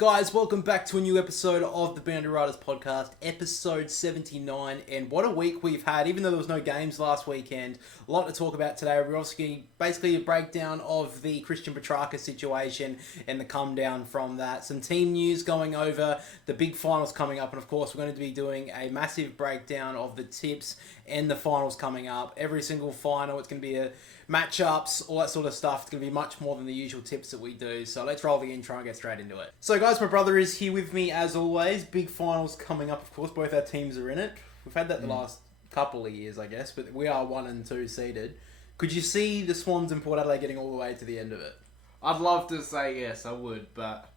Guys, welcome back to a new episode of the Boundary Riders podcast, episode 79, and what a week we've had. Even though there was no games last weekend, a lot to talk about today. We're also getting basically a breakdown of the Christian Petracca situation and the come down from that. Some team news going over, the big finals coming up, and of course we're going to be doing a massive breakdown of the tips and the finals coming up. Every single final, it's going to be a matchups, all that sort of stuff. It's going to be much more than the usual tips that we do. So let's roll the intro and get straight into it. So guys, my brother is here with me as always. Big finals coming up, of course. Both our teams are in it. We've had that the last couple of years, I guess, but we are 1 and 2 seeded. Could you see the Swans and Port Adelaide getting all the way to the end of it? I'd love to say yes, I would, but...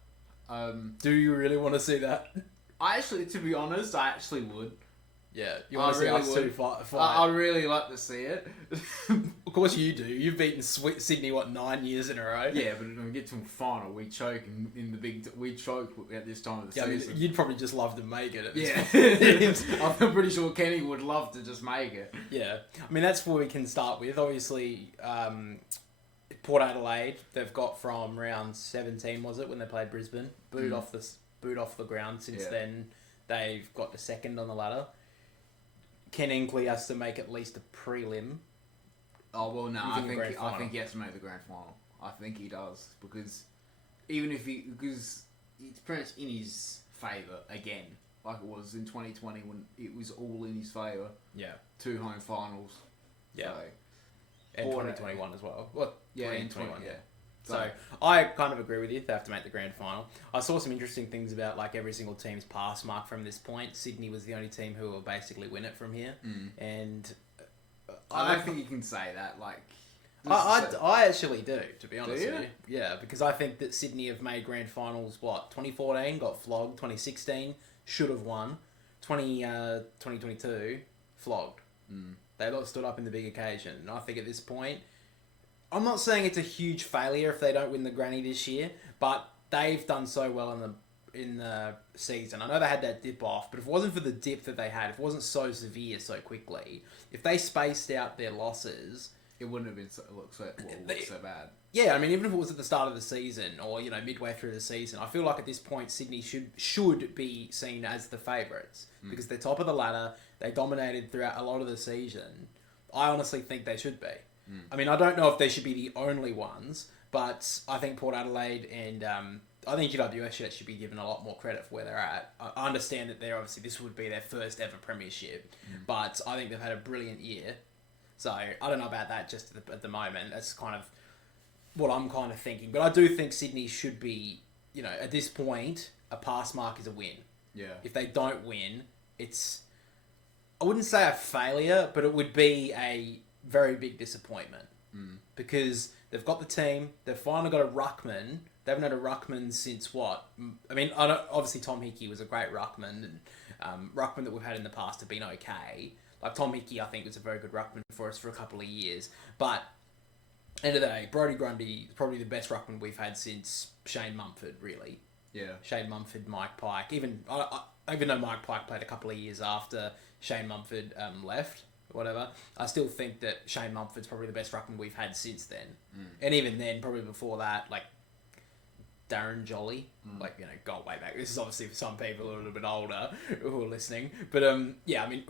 Do you really want to see that? to be honest, I actually would. Yeah, you want to see us two fight? I'd really like to see it. Of course you do. You've beaten Sydney, 9 years in a row? Yeah, but when we get to a final, we choke we choke at this time of the season. I mean, you'd probably just love to make it. I'm pretty sure Kenny would love to just make it. Yeah, I mean that's where we can start with. Obviously, Port Adelaide, they've got from round 17, was it, when they played Brisbane, booed off the ground. Since then, they've got the second on the ladder. Ken Inkley has to make at least a prelim. Oh, well, no, I think he has to make the grand final. I think he does, because it's pretty much in his favour again, like it was in 2020 when it was all in his favour. Yeah. 2 home finals. Yeah. So, and 2021 as well. Well, yeah, in 2021, yeah. So I kind of agree with you. They have to make the grand final. I saw some interesting things about like every single team's pass mark from this point. Sydney was the only team who will basically win it from here, and I don't think you can say that. Like, I actually do, to be honest with you. Yeah, because I think that Sydney have made grand finals. 2014 got flogged. 2016 should have won. 2022 flogged. They lot stood up in the big occasion, and I think at this point, I'm not saying it's a huge failure if they don't win the granny this year, but they've done so well in the season. I know they had that dip off, but if it wasn't for the dip that they had, if it wasn't so severe so quickly, if they spaced out their losses, it wouldn't have been so bad. Yeah, I mean, even if it was at the start of the season or midway through the season, I feel like at this point Sydney should be seen as the favourites because they're top of the ladder. They dominated throughout a lot of the season. I honestly think they should be. I mean, I don't know if they should be the only ones, but I think Port Adelaide and I think GWS should be given a lot more credit for where they're at. I understand that this would be their first ever premiership, but I think they've had a brilliant year. So I don't know about that just at the moment. That's kind of what I'm kind of thinking. But I do think Sydney should be, at this point, a pass mark is a win. Yeah. If they don't win, I wouldn't say a failure, but it would be a very big disappointment because they've got the team. They've finally got a ruckman. They haven't had a ruckman since what? I mean, obviously Tom Hickey was a great ruckman, and ruckman that we've had in the past have been okay. Like Tom Hickey, I think was a very good ruckman for us for a couple of years. But end of the day, Brodie Grundy is probably the best ruckman we've had since Shane Mumford, really. Yeah. Shane Mumford, Mike Pike. Even though Mike Pike played a couple of years after Shane Mumford left. Whatever. I still think that Shane Mumford's probably the best ruckman we've had since then. And even then, probably before that, like Darren Jolly, go way back. This is obviously for some people a little bit older who are listening. But yeah, I mean,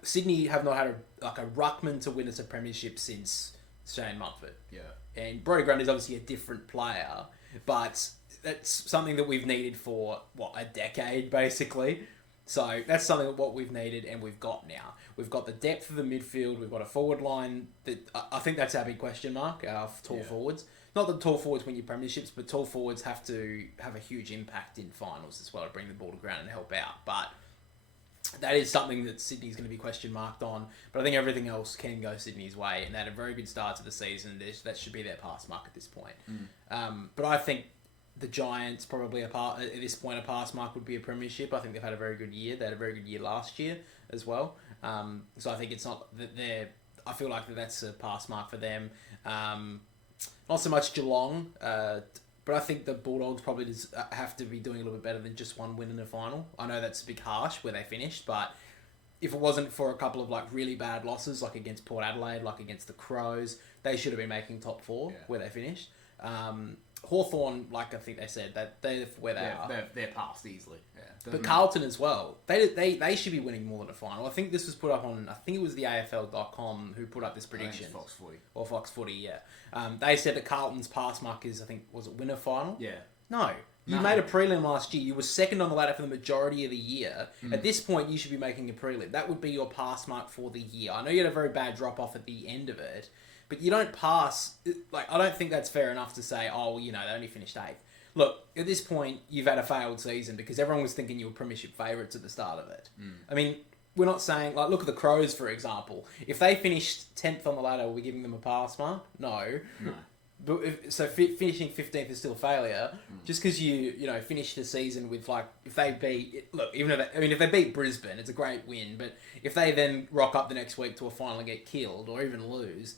Sydney have not had a ruckman to win us a premiership since Shane Mumford. Yeah. And Brodie Grundy is obviously a different player, but that's something that we've needed for, a decade, basically. So that's something what we've needed and we've got now. We've got the depth of the midfield. We've got a forward line that I think that's our big question mark, our tall forwards. Not that tall forwards win your premierships, but tall forwards have to have a huge impact in finals as well to bring the ball to ground and help out. But that is something that Sydney's going to be question marked on. But I think everything else can go Sydney's way, and they had a very good start to the season. That should be their pass mark at this point. But I think the Giants probably at this point a pass mark would be a premiership. I think they've had a very good year. They had a very good year last year as well. So I think it's not that I feel like that's a pass mark for them. Not so much Geelong, but I think the Bulldogs probably have to be doing a little bit better than just one win in the final. I know that's a bit harsh where they finished, but if it wasn't for a couple of really bad losses, like against Port Adelaide, like against the Crows, they should have been making top 4 where they finished. Hawthorn, like I think they said, that they're where they are. They're past easily. Yeah. But Carlton as well. They should be winning more than a final. I think this was put up on, I think it was the AFL.com who put up this prediction. Fox Footy. Or Fox Footy, yeah. They said that Carlton's pass mark is, I think, was it win a final? Yeah. No. You made a prelim last year. You were second on the ladder for the majority of the year. At this point, you should be making a prelim. That would be your pass mark for the year. I know you had a very bad drop-off at the end of it, but you don't pass... Like, I don't think that's fair enough to say, oh, you know, they only finished 8th. Look, at this point, you've had a failed season because everyone was thinking you were premiership favourites at the start of it. I mean, we're not saying... Like, look at the Crows, for example. If they finished 10th on the ladder, are we giving them a pass mark? No. But finishing 15th is still a failure. Just because you finish the season with, like, if they beat... Look, if they beat Brisbane, it's a great win. But if they then rock up the next week to a final and get killed or even lose...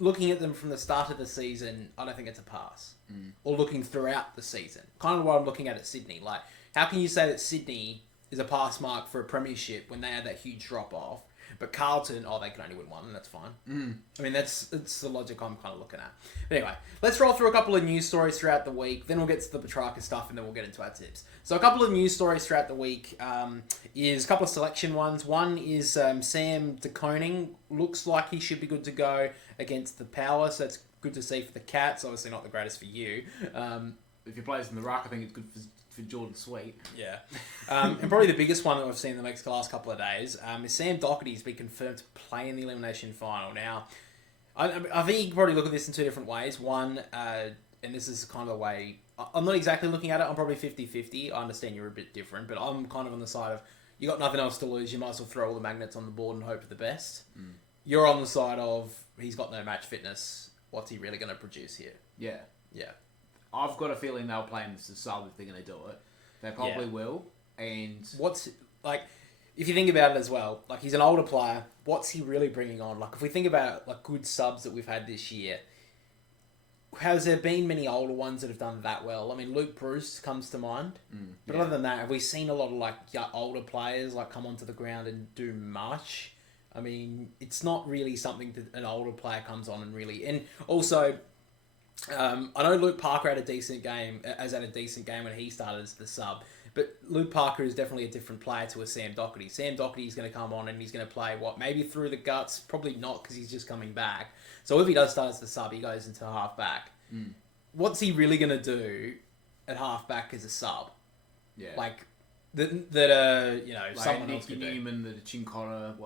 Looking at them from the start of the season, I don't think it's a pass. Or looking throughout the season. Kind of what I'm looking at Sydney. Like, how can you say that Sydney is a pass mark for a premiership when they had that huge drop-off? But Carlton, they can only win one, and that's fine. I mean, that's the logic I'm kind of looking at. But anyway, let's roll through a couple of news stories throughout the week. Then we'll get to the Petracca stuff, and then we'll get into our tips. So a couple of news stories throughout the week is a couple of selection ones. One is Sam De Koning. Looks like he should be good to go against the Power, so that's good to see for the Cats. Obviously not the greatest for you. If he plays in the ruck, I think it's good for Jordan Sweet. Yeah. And probably the biggest one that we've seen in the last couple of days is Sam Docherty's been confirmed to play in the elimination final. Now, I think you can probably look at this in two different ways. One, and this is kind of the way... I'm not exactly looking at it. I'm probably 50-50. I understand you're a bit different, but I'm kind of on the side of you got nothing else to lose. You might as well throw all the magnets on the board and hope for the best. You're on the side of he's got no match fitness. What's he really going to produce here? Yeah. Yeah. I've got a feeling they'll play him as a sub if they're going to do it. They probably will. And what's like, if you think about it as well, like he's an older player. What's he really bringing on? Like if we think about like good subs that we've had this year, has there been many older ones that have done that well? I mean, Luke Bruce comes to mind. But other than that, have we seen a lot of like older players like come onto the ground and do much? I mean, it's not really something that an older player comes on and really... And also... I know Luke Parker had a decent game when he started as the sub, but Luke Parker is definitely a different player to a Sam Docherty. Sam Docherty is going to come on and he's going to play, maybe through the guts? Probably not because he's just coming back. So if he does start as the sub, he goes into half-back. What's he really going to do at half-back as a sub? Yeah. Like, like someone else could do. Newman, the Chincotta,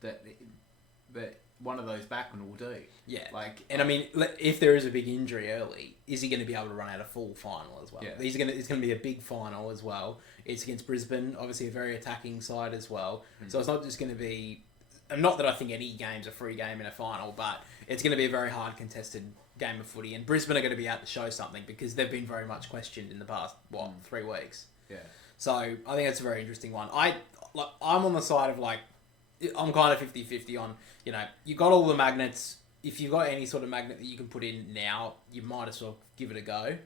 that one of those backmen will do. Yeah. I mean, if there is a big injury early, is he going to be able to run out a full final as well? Yeah. It's going to be a big final as well. It's against Brisbane, obviously a very attacking side as well. So it's not just going to be... Not that I think any game's a free game in a final, but it's going to be a very hard contested game of footy. And Brisbane are going to be out to show something because they've been very much questioned in the past, 3 weeks. Yeah. So I think that's a very interesting one. I'm on the side of I'm kind of 50-50 on, you got all the magnets. If you've got any sort of magnet that you can put in now, you might as well give it a go.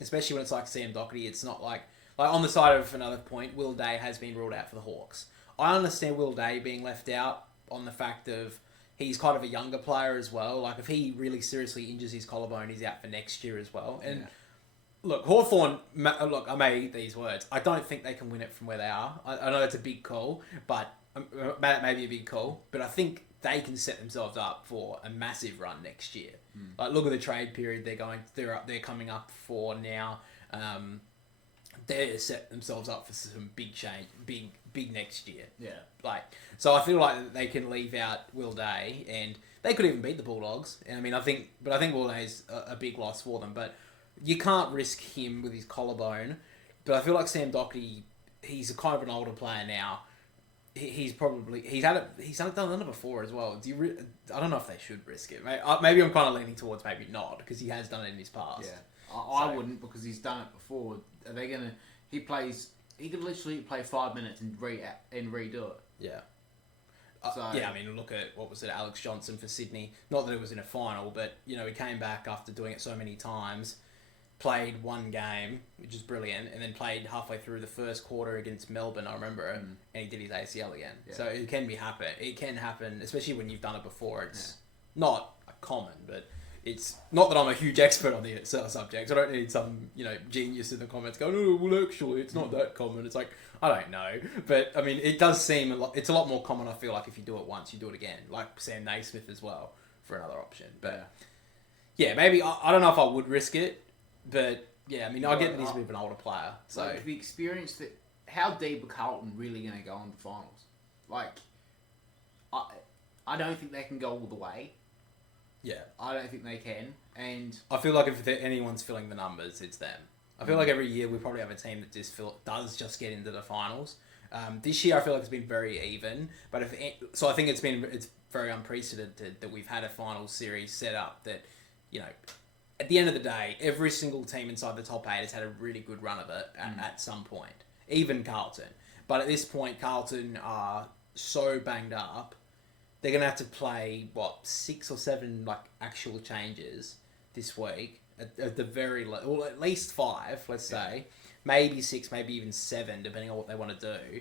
Especially when it's like Sam Docherty. It's not like on the side of another point, Will Day has been ruled out for the Hawks. I understand Will Day being left out on the fact of he's kind of a younger player as well. Like if he really seriously injures his collarbone, he's out for next year as well. And look, Hawthorn, I may eat these words. I don't think they can win it from where they are. I know it's a big call, but that may be a big call, but I think they can set themselves up for a massive run next year. Like, look at the trade period they're coming up for now. They're set themselves up for some big change, big next year. Yeah. So I feel like they can leave out Will Day, and they could even beat the Bulldogs. And I mean, I think Will Day's a big loss for them, but you can't risk him with his collarbone. But I feel like Sam Docherty, he's a kind of an older player now. He's done it before as well. I don't know if they should risk it. Maybe I'm kind of leaning towards maybe not because he has done it in his past. Yeah, I wouldn't because he's done it before. Are they gonna? He could literally play 5 minutes and redo it. Yeah. I mean, look at what was it, Alex Johnson for Sydney. Not that it was in a final, but he came back after doing it so many times. Played one game, which is brilliant, and then played halfway through the first quarter against Melbourne, I remember it, and he did his ACL again. Yeah. So it can happen, especially when you've done it before. It's not common, but it's not that I'm a huge expert on the subject. I don't need some, genius in the comments going, oh, well, actually, it's not that common. It's like, I don't know. But, I mean, it does seem it's a lot more common, I feel like, if you do it once, you do it again. Like Sam Naismith as well, for another option. But, yeah, maybe, I don't know if I would risk it. But, yeah, I mean, I get that he's a bit of an older player. So like, the experience that... How deep are Carlton really going to go in the finals? Like, I don't think they can go all the way. Yeah. I don't think they can. And I feel like if anyone's filling the numbers, it's them. I feel like every year we probably have a team that does just get into the finals. This year I feel like it's been very even. But I think it's very unprecedented that we've had a finals series set up that, at the end of the day, every single team inside the top 8 has had a really good run of it at some point. Even Carlton. But at this point, Carlton are so banged up, they're going to have to play, 6 or 7 actual changes this week. At the very well, at least 5, let's say. Maybe 6, maybe even 7, depending on what they want to do.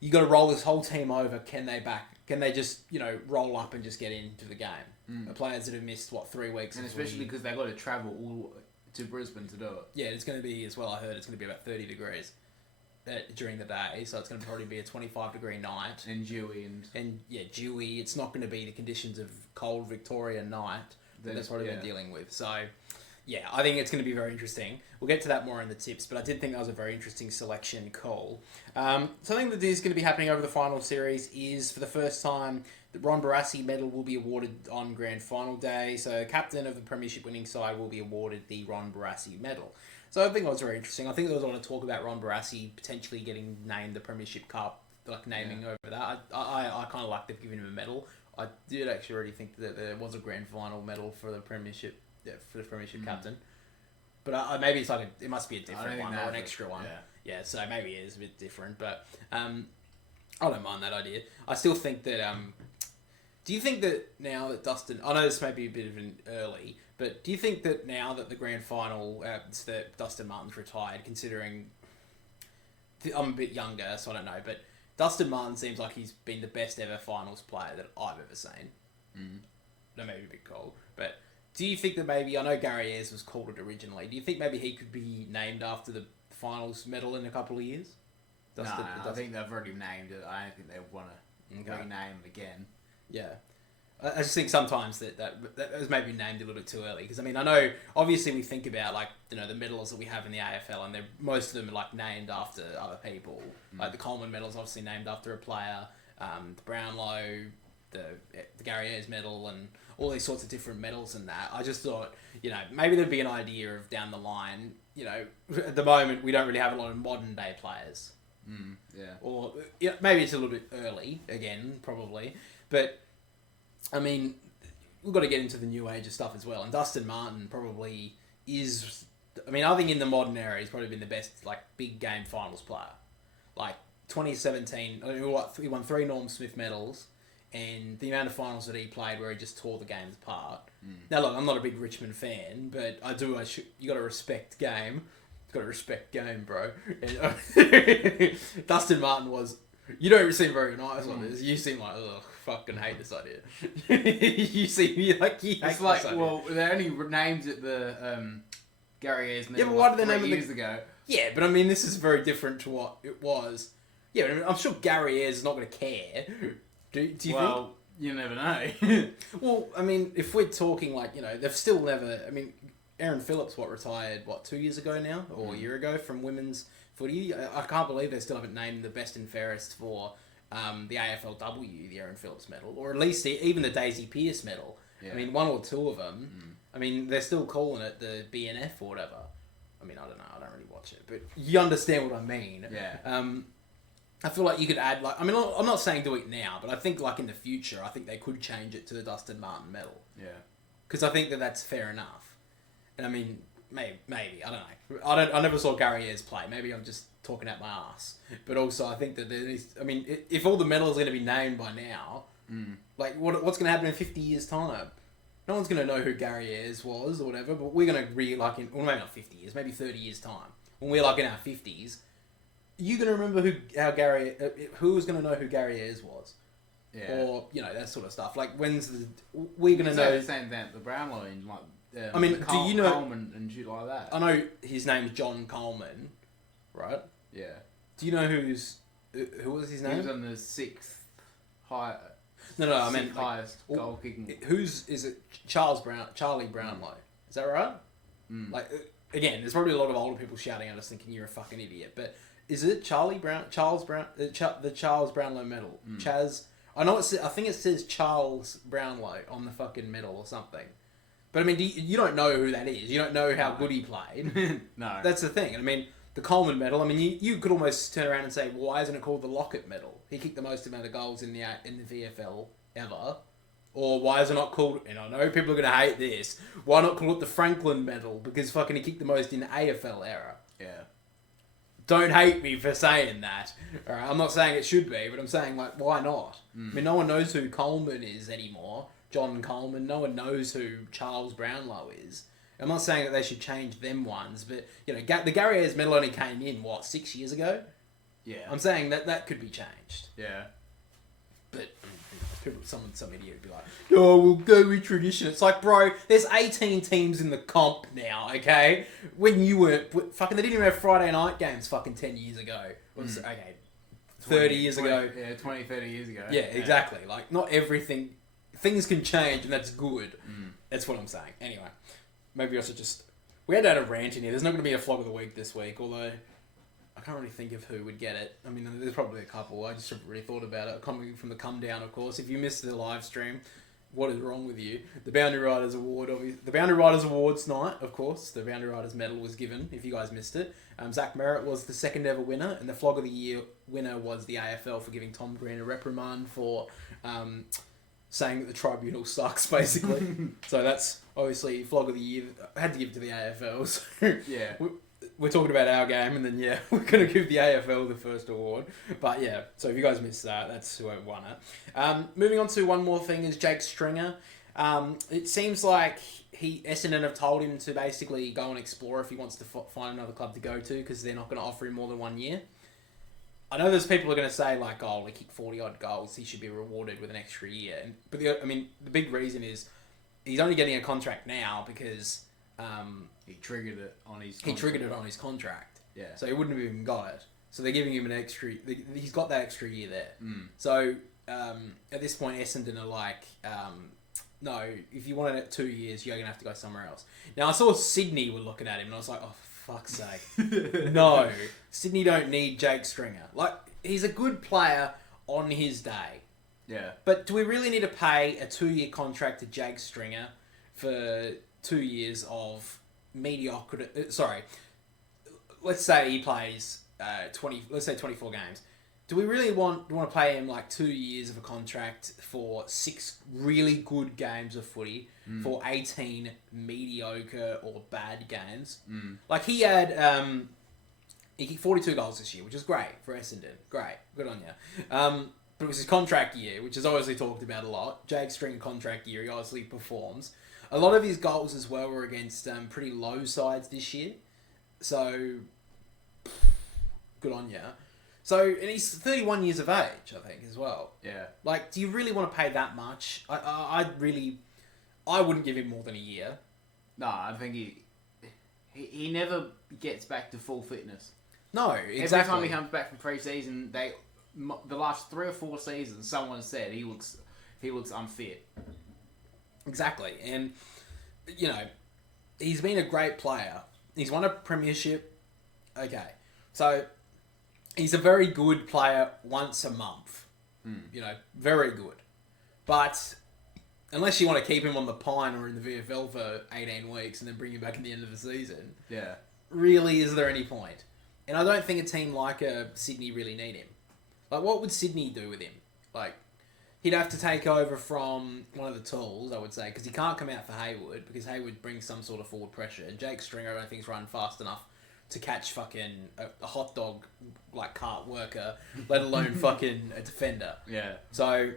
You got to roll this whole team over. Can they just, roll up and just get into the game? The players that have missed, 3 weeks. And especially because they've got to travel all to Brisbane to do it. Yeah, it's going to be, as well, I heard, it's going to be about 30 degrees. During the day, so it's going to probably be a 25-degree night. And dewy. And dewy. It's not going to be the conditions of cold Victorian night that they're probably been dealing with. So, yeah, I think it's going to be very interesting. We'll get to that more in the tips, but I did think that was a very interesting selection call. Something that is going to be happening over the final series is, for the first time, the Ron Barassi medal will be awarded on grand final day. So, captain of the premiership winning side will be awarded the Ron Barassi medal. So I think that was very interesting. I think there was a lot of talk about Ron Barassi potentially getting named the Premiership Cup, naming over that. I kind of like they've given him a medal. I did actually already think that there was a grand final medal for the Premiership, captain. But maybe it's it must be a different one or an extra one. Yeah, so maybe it is a bit different. But I don't mind that idea. I still think that... do you think that now that Dustin... I know this may be a bit of an early... But do you think that now that the grand final, that Dustin Martin's retired, considering I'm a bit younger, so I don't know, but Dustin Martin seems like he's been the best ever finals player that I've ever seen. That may be a bit cold, but do you think that maybe, I know Gary Ayres was called it originally, do you think maybe he could be named after the finals medal in a couple of years? I think they've already named it. I don't think they want to rename it again. Yeah. I just think sometimes that was maybe named a little bit too early. Because, I mean, I know, obviously we think about, the medals that we have in the AFL, and most of them are, named after other people. Like, the Coleman medal's obviously named after a player. The Brownlow, the Gary Ayres medal, and all these sorts of different medals and that. I just thought, maybe there'd be an idea of down the line, at the moment we don't really have a lot of modern-day players. Or, maybe it's a little bit early, again, probably. But... I mean, we've got to get into the new age of stuff as well. And Dustin Martin probably is... I mean, I think in the modern era, he's probably been the best, big game finals player. 2017, he won 3 Norm Smith medals, and the amount of finals that he played where he just tore the games apart. Now, look, I'm not a big Richmond fan, but you got to respect game. You got to respect game, bro. And, Dustin Martin was... You don't seem very nice on this. You seem like, ugh, fucking hate this idea. You seem like you hate this idea. Well, they only named it the Gary Ayres medal. Yeah, but why did they name it years ago? Yeah, but I mean, this is very different to what it was. Yeah, but I'm sure Gary Ayres is not going to care. Do you think? Well, you never know. Well, I mean, if we're talking they've still never... I mean, Aaron Phillips, retired, 2 years ago now? Or a year ago from women's... footy. I can't believe they still haven't named the best and fairest for the AFLW, the Aaron Phillips medal, or at least even the Daisy Pearce medal. Yeah. I mean, 1 or 2 of them. I mean, they're still calling it the BNF or whatever. I mean, I don't know. I don't really watch it, but you understand what I mean. Yeah. I feel like you could add I'm not saying do it now, but I think in the future, I think they could change it to the Dustin Martin medal. Yeah. Because I think that's fair enough. And I mean. Maybe I don't know. I never saw Gary Ayres play. Maybe I'm just talking out my ass. But also, I think that there is. I mean, if all the medals are going to be named by now, what's going to happen in 50 years' time? No one's going to know who Gary Ayres was or whatever. But we're going to maybe not 50 years, maybe 30 years' time, when we're in our 50s, you're going to remember who's going to know who Gary Ayres was? or that sort of stuff. Like when's we're gonna know the same thing the Brownlow and like. I mean, do you know Coleman and shit like that? I know his name's John Coleman, right? Yeah. Do you know who was his name? He was on the sixth high. No, I meant highest goal kicking. Is it? Charlie Brownlow. Is that right? Like again, there's probably a lot of older people shouting at us thinking you're a fucking idiot, but is it Charles Brown, the Charles Brownlow medal? Chaz. I know I think it says Charles Brownlow on the fucking medal or something. But I mean, you don't know who that is. You don't know how good he played. No. That's the thing. And I mean, the Coleman medal. I mean, you could almost turn around and say, well, why isn't it called the Lockett medal? He kicked the most amount of goals in the VFL ever. Or why is it not called? And I know people are going to hate this. Why not call it the Franklin medal? Because fucking he kicked the most in the AFL era. Yeah. Don't hate me for saying that. All right, I'm not saying it should be, but I'm saying like, why not? I mean, no one knows who Coleman is anymore. John Coleman. No one knows who Charles Brownlow is. I'm not saying that they should change them ones, but the Gary Ayres medal only came in 6 years ago. Yeah. I'm saying that could be changed. Yeah. But some idiot would be like, "Oh, we'll go with tradition." It's like, bro, there's 18 teams in the comp now. Okay, when you were fucking, they didn't even have Friday night games fucking 10 years ago. Okay, 30 years ago. Yeah, 20, 30 years ago. Yeah, exactly. Like, not everything. Things can change, and that's good. That's what I'm saying. Anyway, maybe I should just... We had to add a rant in here. There's not going to be a flog of the week this week, although I can't really think of who would get it. I mean, there's probably a couple. I just haven't really thought about it. Coming from the Come Down, of course. If you missed the live stream, what is wrong with you? The Boundary Riders Award, the Boundary Riders Awards night, of course. The Boundary Riders medal was given, if you guys missed it. Zach Merritt was the second ever winner, and the Flog of the Year winner was the AFL for giving Tom Green a reprimand for... saying that the tribunal sucks, basically. So that's obviously Flog of the Year. I had to give it to the AFL. So yeah. We're talking about our game, and then, we're going to give the AFL the first award. But, so if you guys missed that, that's who won it. Moving on to one more thing is Jake Stringer. It seems like Essendon have told him to basically go and explore if he wants to find another club to go to, because they're not going to offer him more than 1 year. I know there's people who are going to say, like, oh, he kicked 40-odd goals, he should be rewarded with an extra year. But, the big reason is he's only getting a contract now because... he triggered it on his contract. He triggered it on his contract. Yeah. So he wouldn't have even got it. So they're giving him an extra... He's got that extra year there. So, at this point, Essendon are like, no, if you wanted it 2 years, you're going to have to go somewhere else. Now, I saw Sydney were looking at him, and I was like, oh, fuck's sake. No. Sydney don't need Jake Stringer. Like, he's a good player on his day. Yeah. But do we really need to pay a 2-year contract to Jake Stringer for 2 years of mediocrity? Sorry. Let's say he plays 24 games. Do we really want to pay him like 2 years of a contract for 6 really good games of footy for 18 mediocre or bad games? Like he had, he kicked 42 goals this year, which is great for Essendon. Great, good on you. But it was his contract year, which is obviously talked about a lot. Jake Stringer contract year, he obviously performs. A lot of his goals as well were against pretty low sides this year. So, good on you. So, and he's 31 years of age, I think, as well. Yeah. Like, do you really want to pay that much? I wouldn't give him more than a year. No, I think he never gets back to full fitness. No, exactly. Every time he comes back from pre-season, the last 3 or 4 seasons, someone said he looks unfit. Exactly, and he's been a great player. He's won a premiership. Okay, so he's a very good player once a month. Very good. But unless you want to keep him on the Pine or in the VFL for 18 weeks and then bring him back at the end of the season, really, is there any point? And I don't think a team like Sydney really need him. Like, what would Sydney do with him? Like, he'd have to take over from one of the tools, I would say, because he can't come out for Hayward, because Hayward brings some sort of forward pressure. And Jake Stringer, I don't think, is running fast enough to catch fucking a hot dog, like, cart worker, let alone fucking a defender. Yeah. So,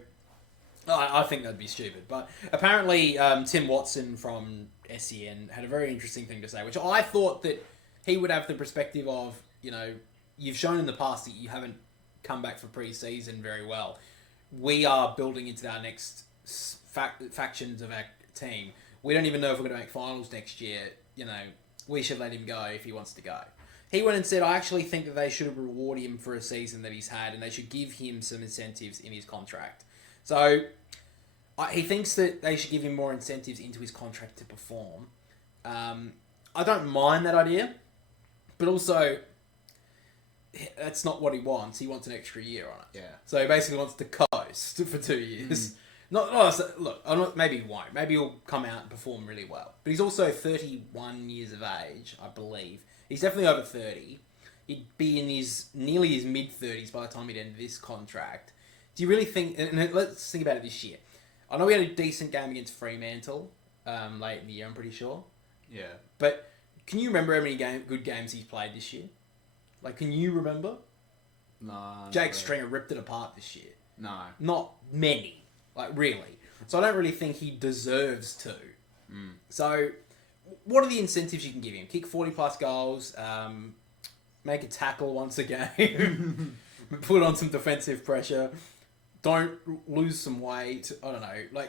I think that'd be stupid. But apparently, Tim Watson from SEN had a very interesting thing to say, which I thought that he would have the perspective of, you've shown in the past that you haven't come back for pre-season very well. we are building into our next factions of our team. We don't even know if we're going to make finals next year. We should let him go if he wants to go. He went and said, I actually think that they should reward him for a season that he's had, and they should give him some incentives in his contract. So he thinks that they should give him more incentives into his contract to perform. I don't mind that idea, but also that's not what he wants. He wants an extra year on it. Yeah. So he basically wants to coast for 2 years. Look, maybe he won't. Maybe he'll come out and perform really well. But he's also 31 years of age, I believe. He's definitely over 30. He'd be in nearly his mid-30s by the time he'd end this contract. Do you really think... And let's think about it this year. I know we had a decent game against Fremantle late in the year, I'm pretty sure. Yeah. But can you remember how many good games he's played this year? Can you remember? No. Jake Stringer ripped it apart this year. No. Not many. Really. So I don't really think he deserves to. So what are the incentives you can give him? Kick 40 plus goals, make a tackle once a game, put on some defensive pressure, don't lose some weight. I don't know.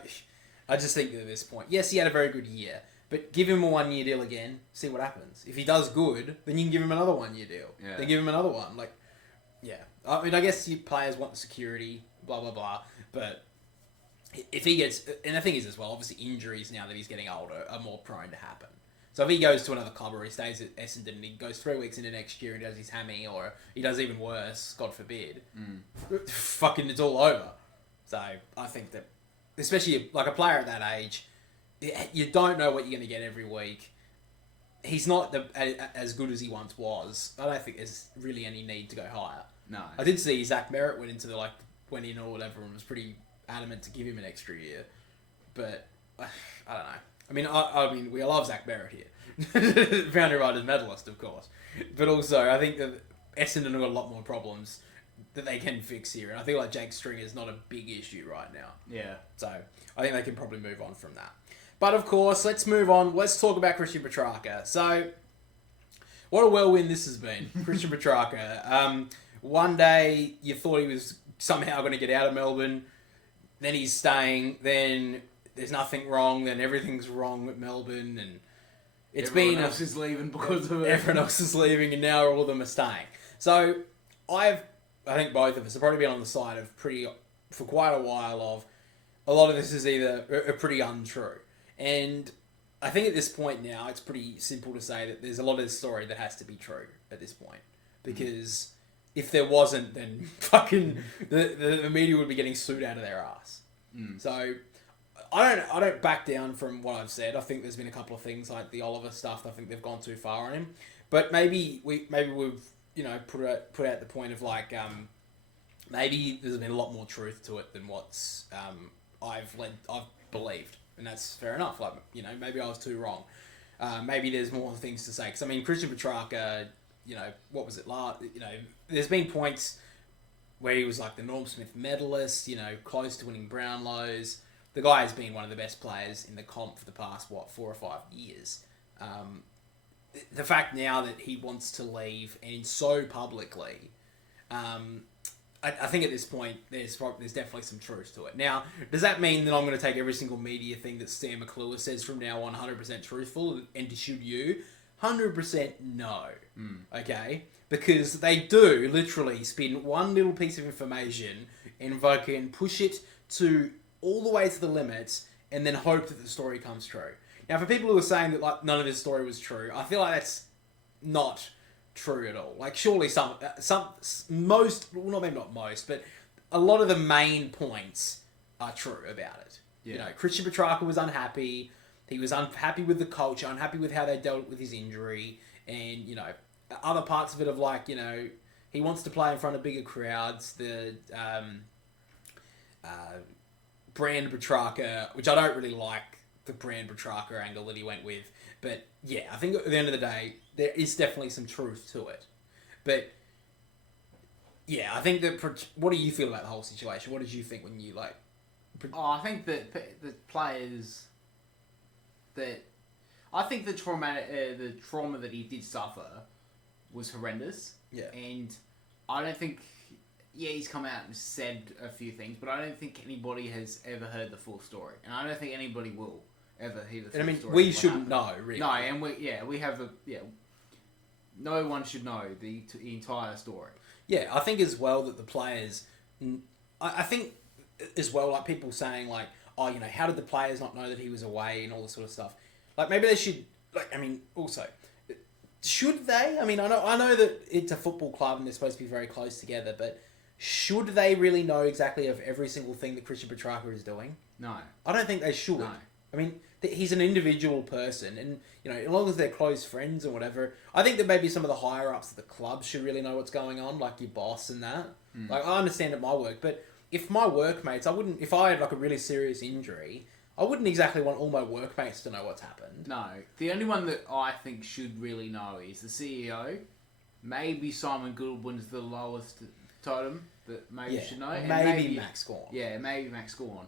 I just think at this point, yes, he had a very good year, but give him a 1 year deal again, see what happens. If he does good, then you can give him another 1 year deal. Yeah. Then give him another one. Yeah. I mean, I guess you players want the security, blah, blah, blah, but if he gets... And the thing is as well, obviously injuries now that he's getting older are more prone to happen. So if he goes to another club or he stays at Essendon and he goes 3 weeks into next year and does his hammy, or he does even worse, God forbid, fucking it's all over. So I think that, especially a player at that age, you don't know what you're going to get every week. He's not as good as he once was. I don't think there's really any need to go higher. No. I did see Zach Merritt went in or whatever and was pretty adamant to give him an extra year, but I don't know. I mean, we love Zach Merritt here, Founder Riders medalist, of course, but also I think that Essendon have got a lot more problems that they can fix here, and I feel like Jake Stringer is not a big issue right now. Yeah. So I think they can probably move on from that. But of course, let's move on. Let's talk about Christian Petracca. So, what a whirlwind this has been, Christian Petracca. One day you thought he was somehow going to get out of Melbourne. Then he's staying, then there's nothing wrong, then everything's wrong at Melbourne, and everyone else is leaving because of it. Everyone else is leaving, and now all of them are staying. So, I think both of us have probably been on the side of for quite a while of, a lot of this is either pretty untrue. And I think at this point now, it's pretty simple to say that there's a lot of this story that has to be true at this point. Because... if there wasn't, then fucking the media would be getting sued out of their ass. So I don't back down from what I've said. I think there's been a couple of things like the Oliver stuff. I think they've gone too far on him. But maybe we've put out the point of maybe there's been a lot more truth to it than what's I've believed, and that's fair enough. Maybe I was too wrong. Maybe there's more things to say, because Christian Petracca. What was it last? There's been points where he was the Norm Smith medalist, close to winning Brownlows. The guy has been one of the best players in the comp for the past, 4 or 5 years. The fact now that he wants to leave, and so publicly, I think at this point there's definitely some truth to it. Now, does that mean that I'm going to take every single media thing that Stan McClure says from now on 100% truthful, and should you? 100% no. Okay? Because they do literally spin one little piece of information and fucking push it to all the way to the limits and then hope that the story comes true. Now, for people who are saying that none of this story was true, I feel like that's not true at all. Surely most, well, maybe not most, but a lot of the main points are true about it. Yeah. Christian Petracca was unhappy. He was unhappy with the culture, unhappy with how they dealt with his injury, and, other parts of it he wants to play in front of bigger crowds, the brand Petracca, which I don't really like the brand Petracca angle that he went with, but yeah, I think at the end of the day, there is definitely some truth to it. But yeah, I think that, what do you feel about the whole situation? What did you think when you I think that the players... I think the trauma that he did suffer was horrendous. Yeah. And I don't think he's come out and said a few things, but I don't think anybody has ever heard the full story, and I don't think anybody will ever hear the full story. We shouldn't know, really. No, and we have no one should know the entire story. Yeah, I think as well that the players, I think as well, like people saying like, oh, you know, how did the players not know that he was away and all this sort of stuff? Like maybe they should, like, I mean, also, should they? I mean, I know that it's a football club and they're supposed to be very close together, but should they really know exactly of every single thing that Christian Petracca is doing? No. I don't think they should. No. I mean, he's an individual person, and, you know, as long as they're close friends or whatever, I think that maybe some of the higher-ups of the club should really know what's going on, like your boss and that. Like, I understand at my work, but if my workmates, if I had, like, a really serious injury, I wouldn't exactly want all my workmates to know what's happened. No. The only one that I think should really know is the CEO. Maybe Simon Goodwin's the lowest totem that maybe should know. Maybe Max Gorn. Yeah, maybe Max Gorn.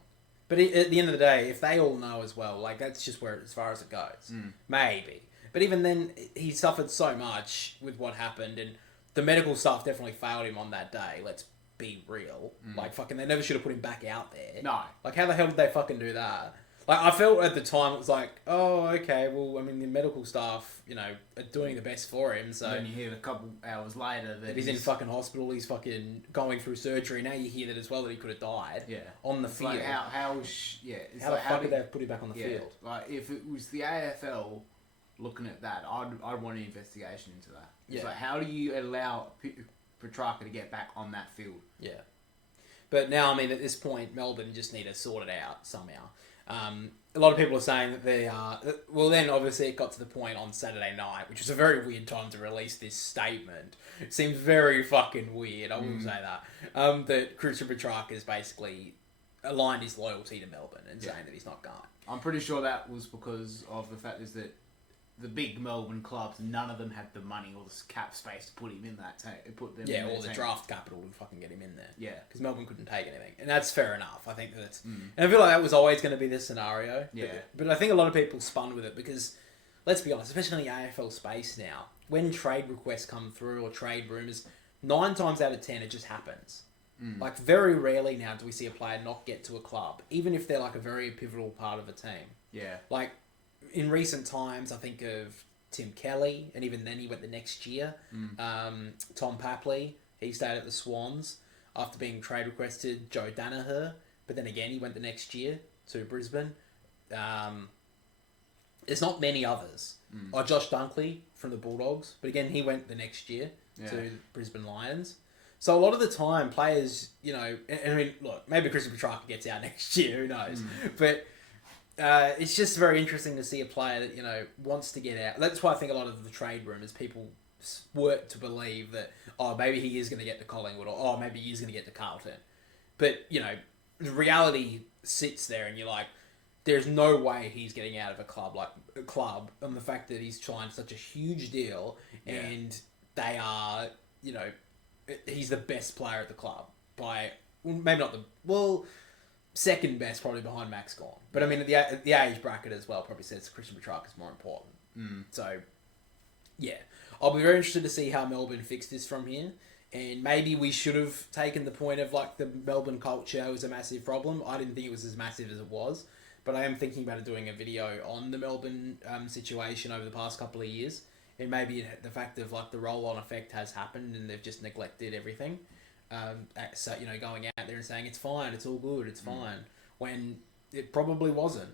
But at the end of the day, if they all know as well, like, that's just where as far as it goes. Maybe. But even then, he suffered so much with what happened, and the medical staff definitely failed him on that day. Let's be real. Like, fucking, they never should have put him back out there. No. Like, how the hell did they fucking do that? Like, I felt at the time, it was like, oh, okay, well, I mean, the medical staff, you know, are doing the best for him, so... And then you hear a couple hours later that he's in fucking hospital, he's fucking going through surgery. Now you hear that as well, that he could have died. Yeah. On the field. Like how how the fuck did they put him back on the field? Like, if it was the AFL looking at that, I'd want an investigation into that. It's like, how do you allow Petracca to get back on that field? Yeah. But now, I mean, at this point, Melbourne just need to sort it out somehow. A lot of people are saying that they are... Well, then, obviously, it got to the point on Saturday night, which was a very weird time to release this statement. It seems very fucking weird, I will say that. That Christian Petracca has basically aligned his loyalty to Melbourne and saying that he's not going. I'm pretty sure that was because of the fact is that the big Melbourne clubs, none of them had the money or the cap space to put him in that team. Or the draft capital to fucking get him in there. Yeah. Because Melbourne couldn't take anything. And that's fair enough. I think that's... And I feel like that was always going to be the scenario. Yeah. But I think a lot of people spun with it because, let's be honest, especially in the AFL space now, when trade requests come through or trade rumours, 9 times out of 10 it just happens. Like, very rarely now do we see a player not get to a club, even if they're like a very pivotal part of a team. Yeah. Like, in recent times, I think of Tim Kelly, and even then he went the next year. Tom Papley, he stayed at the Swans after being trade requested. Joe Danaher, but then again he went the next year to Brisbane. There's not many others. Josh Dunkley from the Bulldogs, but again he went the next year to Brisbane Lions. So a lot of the time, players, you know, I mean, look, maybe Christian Petracca gets out next year, who knows? But it's just very interesting to see a player that, you know, wants to get out. That's why I think a lot of the trade rumours, people work to believe that, oh, maybe he is going to get to Collingwood, or oh, maybe he is going to get to Carlton. But, you know, the reality sits there and you're like, there's no way he's getting out of a club on the fact that he's signed such a huge deal and they are, you know, he's the best player at the club by, well, maybe not second best probably behind Max Gorn. But I mean, the age bracket as well probably says Christian Petracca is more important. So, yeah. I'll be very interested to see how Melbourne fix this from here. And maybe we should have taken the point of, like, the Melbourne culture was a massive problem. I didn't think it was as massive as it was. But I am thinking about doing a video on the Melbourne situation over the past couple of years. And maybe the fact of, like, the roll-on effect has happened and they've just neglected everything. So, you know, going out there and saying, it's fine, it's all good, it's fine. When it probably wasn't.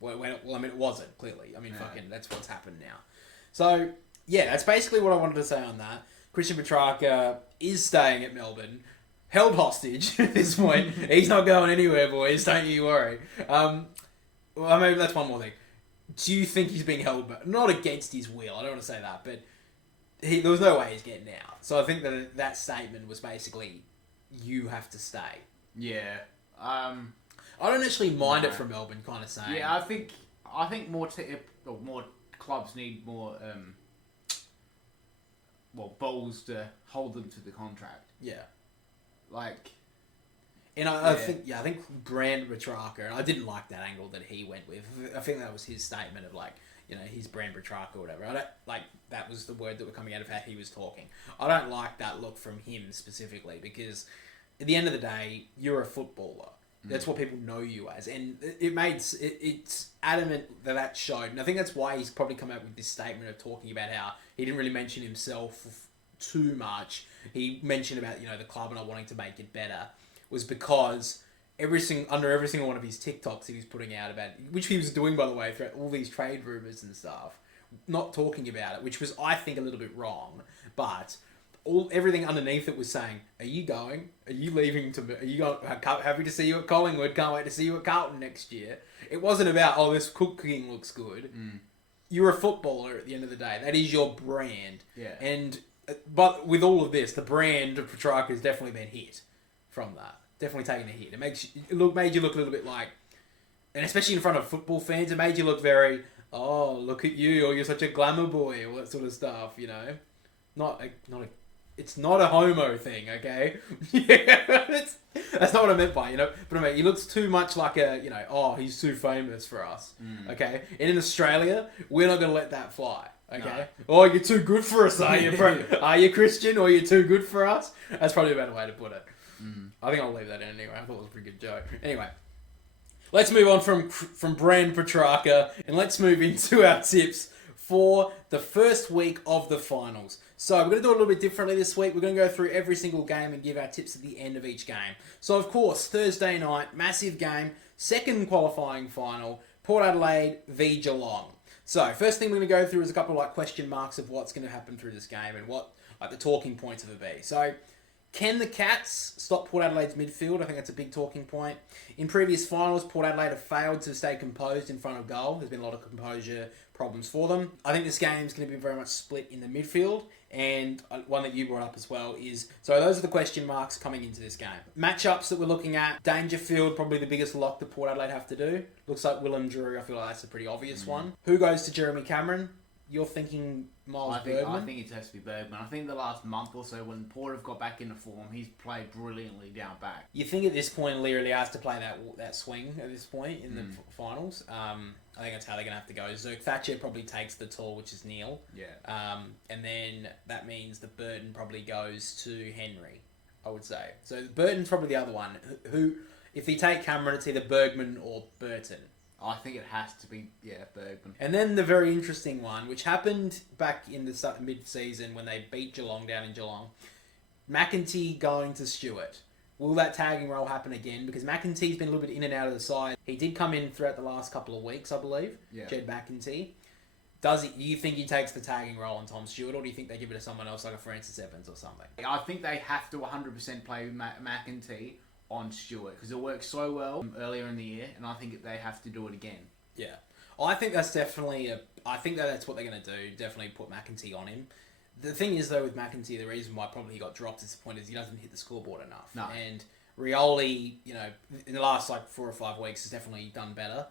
Well, I mean, it wasn't, clearly. I mean, fucking, that's what's happened now. So, yeah, that's basically what I wanted to say on that. Christian Petracca is staying at Melbourne, held hostage at this point. He's not going anywhere, boys, don't you worry. Well, maybe that's one more thing. Do you think he's being held back? Not against his will, I don't want to say that, but there was no way he's getting out. So I think that statement was basically, you have to stay. Yeah. I don't actually mind it from Melbourne, kind of saying. Yeah, I think more clubs need more balls to hold them to the contract. Yeah. Like, and I think Brand Petracca, and I didn't like that angle that he went with. I think that was his statement of, like, his brand Petracca or whatever. I don't like that was the word that were coming out of how he was talking. I don't like that look from him specifically because at the end of the day, you're a footballer. That's what people know you as, and it's adamant that showed, and I think that's why he's probably come out with this statement of talking about how he didn't really mention himself too much. He mentioned about the club not wanting to make it better was because under every single one of his TikToks that he's putting out about, which he was doing by the way throughout all these trade rumors and stuff, not talking about it, which was I think a little bit wrong, but. Everything underneath it was saying, "Are you going? Are you leaving to? Are you going? Happy to see you at Collingwood. Can't wait to see you at Carlton next year." It wasn't about this cooking looks good. You're a footballer at the end of the day. That is your brand. Yeah. But with all of this, the brand of Petracca has definitely been hit from that. Definitely taken a hit. It made you look a little bit like, and especially in front of football fans, it made you look very, oh, look at you, or you're such a glamour boy, or that sort of stuff. It's not a homo thing, okay? That's not what I meant by, But I mean, he looks too much like he's too famous for us, okay? And in Australia, we're not going to let that fly, okay? No. Oh, you're too good for us, are you, bro? Are you Christian, or you're too good for us? That's probably a better way to put it. I think I'll leave that in anyway. I thought it was a pretty good joke. Anyway, let's move on from brand Petracca, and let's move into our tips for the first week of the finals. So we're going to do it a little bit differently this week. We're going to go through every single game and give our tips at the end of each game. So of course, Thursday night, massive game, second qualifying final, Port Adelaide v Geelong. So first thing we're going to go through is a couple of question marks of what's going to happen through this game and what the talking points of it be. So can the Cats stop Port Adelaide's midfield? I think that's a big talking point. In previous finals, Port Adelaide have failed to stay composed in front of goal. There's been a lot of composure problems for them. I think this game is going to be very much split in the midfield. And one that you brought up as well is... So those are the question marks coming into this game. Matchups that we're looking at. Dangerfield, probably the biggest lock that Port Adelaide have to do. Looks like Willem Drew. I feel like that's a pretty obvious one. Who goes to Jeremy Cameron? You're thinking Miles Bergman? I think it has to be Bergman. I think the last month or so when Port have got back into form, he's played brilliantly down back. You think at this point Lee really has to play that swing at this point in the finals? I think that's how they're going to have to go. Zerk Thatcher probably takes the tall, which is Neil. Yeah. And then that means that Burton probably goes to Henry, I would say. So Burton's probably the other one. Who, if they take Cameron, it's either Bergman or Burton. I think it has to be, Bergman. And then the very interesting one, which happened back in the mid-season when they beat Geelong down in Geelong. McEntee going to Stewart. Will that tagging role happen again? Because McEntee's been a little bit in and out of the side. He did come in throughout the last couple of weeks, I believe. Yeah. Jed McEntee. Do you think he takes the tagging role on Tom Stewart, or do you think they give it to someone else like a Francis Evans or something? I think they have to 100% play McEntee on Stewart because it worked so well earlier in the year, and I think they have to do it again. Yeah. I think that's definitely I think that's what they're going to do. Definitely put McEntee on him. The thing is, though, with McEntee, the reason why probably he got dropped at this point is he doesn't hit the scoreboard enough. No. And Rioli, in the last 4 or 5 weeks, has definitely done better.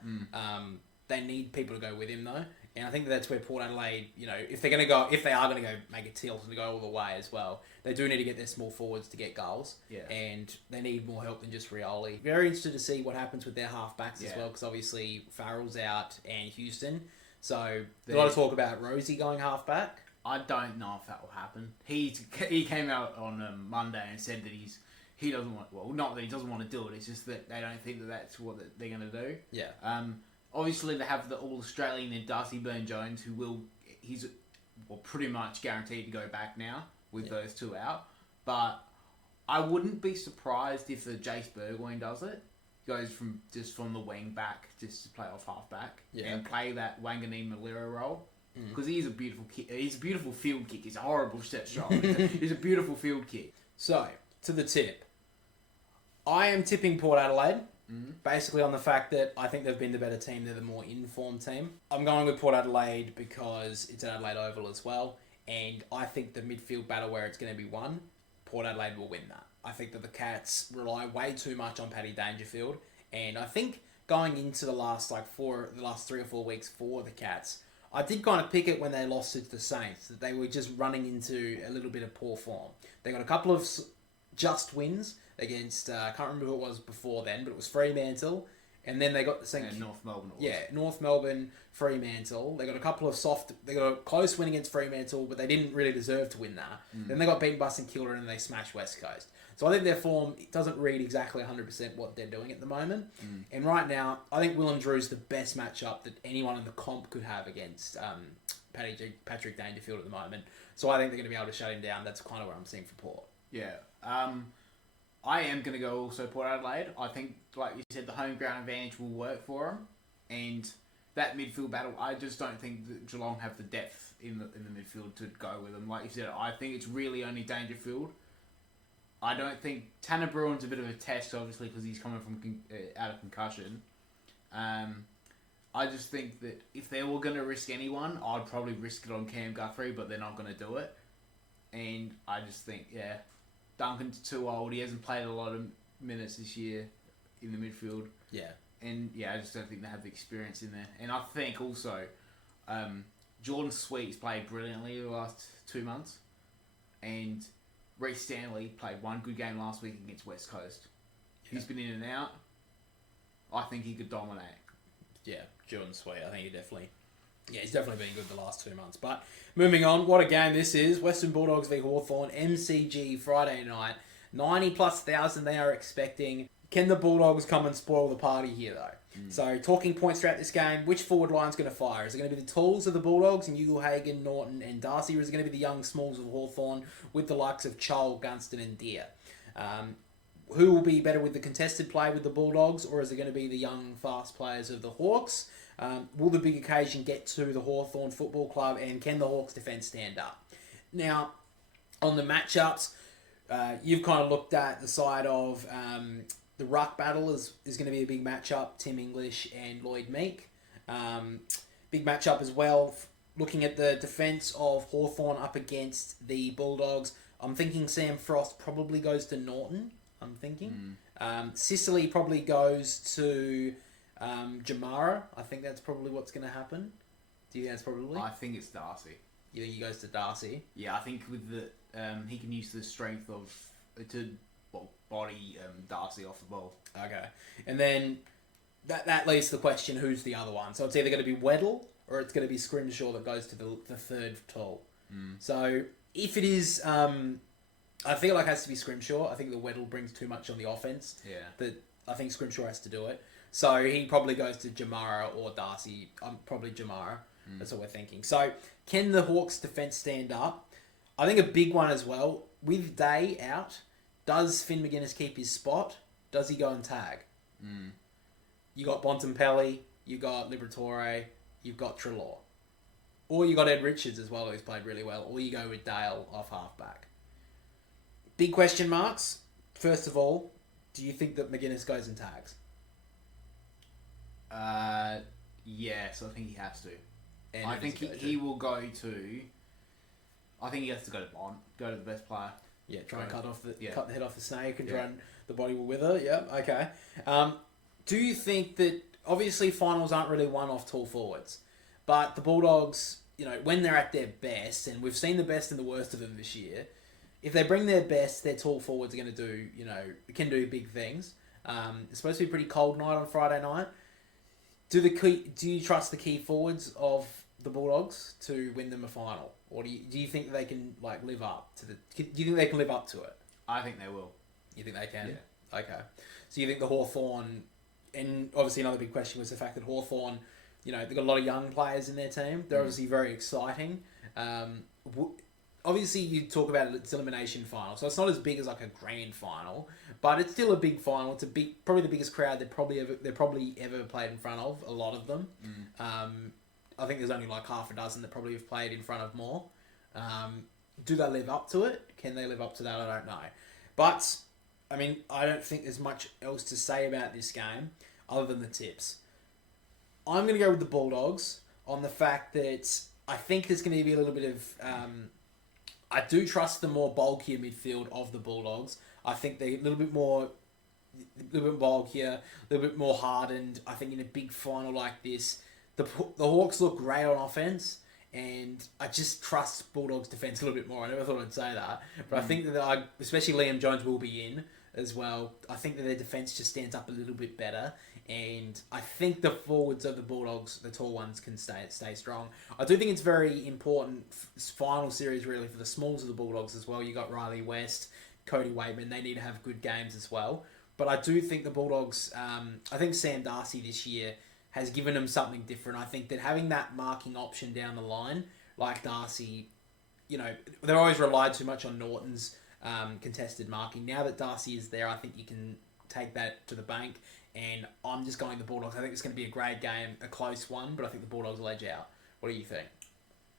They need people to go with him, though. And I think that's where Port Adelaide, if they are going to go make a tilt and go all the way as well, they do need to get their small forwards to get goals. Yeah. And they need more help than just Rioli. Very interested to see what happens with their half-backs as well, because obviously Farrell's out and Houston. So, there's a lot of talk about Rosie going half-back. I don't know if that will happen. He came out on Monday and said that he doesn't want... Well, not that he doesn't want to do it, it's just that they don't think that that's what they're going to do. Yeah. Obviously, they have the All-Australian in Darcy Byrne-Jones, he's pretty much guaranteed to go back now with those two out. But I wouldn't be surprised if the Jace Burgoyne does it. Goes from the wing back just to play off half-back and play that Wanganeen Malira role. Because he's a beautiful kick. He's a beautiful field kick. He's a horrible step shot. He's a beautiful field kick. So, to the tip. I am tipping Port Adelaide. Basically on the fact that I think they've been the better team. They're the more informed team. I'm going with Port Adelaide because it's at Adelaide Oval as well. And I think the midfield battle where it's going to be won, Port Adelaide will win that. I think that the Cats rely way too much on Paddy Dangerfield. And I think going into the last 3 or 4 weeks for the Cats, I did kind of pick it when they lost to the Saints, that they were just running into a little bit of poor form. They got a couple of just wins against, I can't remember who it was before then, but it was Fremantle And then they got the same. North Melbourne. North Melbourne, Fremantle. They got a couple of They got a close win against Fremantle, but they didn't really deserve to win that. Then they got beaten by St Kilda and they smashed West Coast. So I think their form doesn't read exactly 100% what they're doing at the moment. And right now, I think Will and Drew's the best matchup that anyone in the comp could have against Patrick Dangerfield at the moment. So I think they're going to be able to shut him down. That's kind of what I'm seeing for Port. Yeah. I am going to go also Port Adelaide. I think, like you said, the home ground advantage will work for them. And that midfield battle, I just don't think that Geelong have the depth in the midfield to go with them. Like you said, I think it's really only Dangerfield. I don't think Tanner Bruin's a bit of a test, obviously, because he's coming from out of concussion. I just think that if they were going to risk anyone, I'd probably risk it on Cam Guthrie, but they're not going to do it. And I just think, Duncan's too old. He hasn't played a lot of minutes this year in the midfield. Yeah. And, I just don't think they have the experience in there. And I think also, Jordan Sweet's played brilliantly the last 2 months. And Reece Stanley played one good game last week against West Coast. Yeah. He's been in and out. I think he could dominate. Yeah, Jordan Sweet. I think he's definitely been good the last 2 months. But moving on, what a game this is. Western Bulldogs v Hawthorn, MCG, Friday night. 90,000+ they are expecting. Can the Bulldogs come and spoil the party here, though? So, talking points throughout this game, which forward line's going to fire? Is it going to be the tools of the Bulldogs and Ugle-Hagan, Norton and Darcy, or is it going to be the young smalls of Hawthorn with the likes of Chol, Gunston and Deer? Who will be better with the contested play with the Bulldogs, or is it going to be the young, fast players of the Hawks? Will the big occasion get to the Hawthorn Football Club, and can the Hawks defence stand up? Now, on the matchups, you've kind of looked at the side of the ruck battle is going to be a big matchup, Tim English and Lloyd Meek. Big matchup as well, looking at the defence of Hawthorn up against the Bulldogs. I'm thinking Sam Frost probably goes to Norton. I'm thinking. Sicily probably goes to Jamara. I think that's probably what's going to happen. Do you think that's probably? I think it's Darcy. You think he goes to Darcy? Yeah, I think with the he can use the strength of to body Darcy off the ball. Okay, and then that leaves the question: who's the other one? So it's either going to be Weddle or it's going to be Scrimshaw that goes to the third tall. So if it is. I think it has to be Scrimshaw. I think the Weddle brings too much on the offense. Yeah. That I think Scrimshaw has to do it. So he probably goes to Jamara or Darcy. Probably Jamara. That's what we're thinking. So can the Hawks defence stand up? I think a big one as well. With Day out, does Finn McGuinness keep his spot? Does he go and tag? You got Bontempelli, you got Liberatore, you've got Treloar. Or you got Ed Richards as well, who's played really well. Or you go with Dale off halfback. Big question marks. First of all, do you think that McGuinness goes and tags? Yes, I think he has to. And I think he will go to. I think he has to go to Bond. Go to the best player. Yeah, try and cut the head off the snake and try and the body will wither. Yeah, okay. Do you think that obviously finals aren't really won off tall forwards, but the Bulldogs, when they're at their best, and we've seen the best and the worst of them this year. If they bring their best, their tall forwards are going to do, can do big things. It's supposed to be a pretty cold night on Friday night. Do you trust the key forwards of the Bulldogs to win them a final, or do you think they can live up to Do you think they can live up to it? I think they will. You think they can? Yeah. Okay. So you think the Hawthorn, and obviously another big question was the fact that Hawthorn, they've got a lot of young players in their team. They're obviously very exciting. Obviously, you talk about its elimination final, so it's not as big as a grand final, but it's still a big final. It's probably the biggest crowd they've probably ever played in front of. A lot of them. I think there's only half a dozen that probably have played in front of more. Do they live up to it? Can they live up to that? I don't know. But I don't think there's much else to say about this game other than the tips. I'm going to go with the Bulldogs on the fact that I think there's going to be a little bit of. I do trust the more bulkier midfield of the Bulldogs. I think they're a little bit bulkier, a little bit more hardened. I think in a big final like this, the Hawks look great on offense, and I just trust Bulldogs defense a little bit more. I never thought I'd say that, but I think that especially Liam Jones will be in. as well. I think that their defence just stands up a little bit better. And I think the forwards of the Bulldogs, the tall ones, can stay strong. I do think it's very important final series really for the smalls of the Bulldogs as well. You got Riley West, Cody Waitman. They need to have good games as well. But I do think the Bulldogs, I think Sam Darcy this year has given them something different. I think that having that marking option down the line, like Darcy, they're always relied too much on Norton's contested marking. Now that Darcy is there, I think you can take that to the bank. And I'm just going the Bulldogs. I think it's going to be a great game, a close one, but I think the Bulldogs will edge out. What do you think?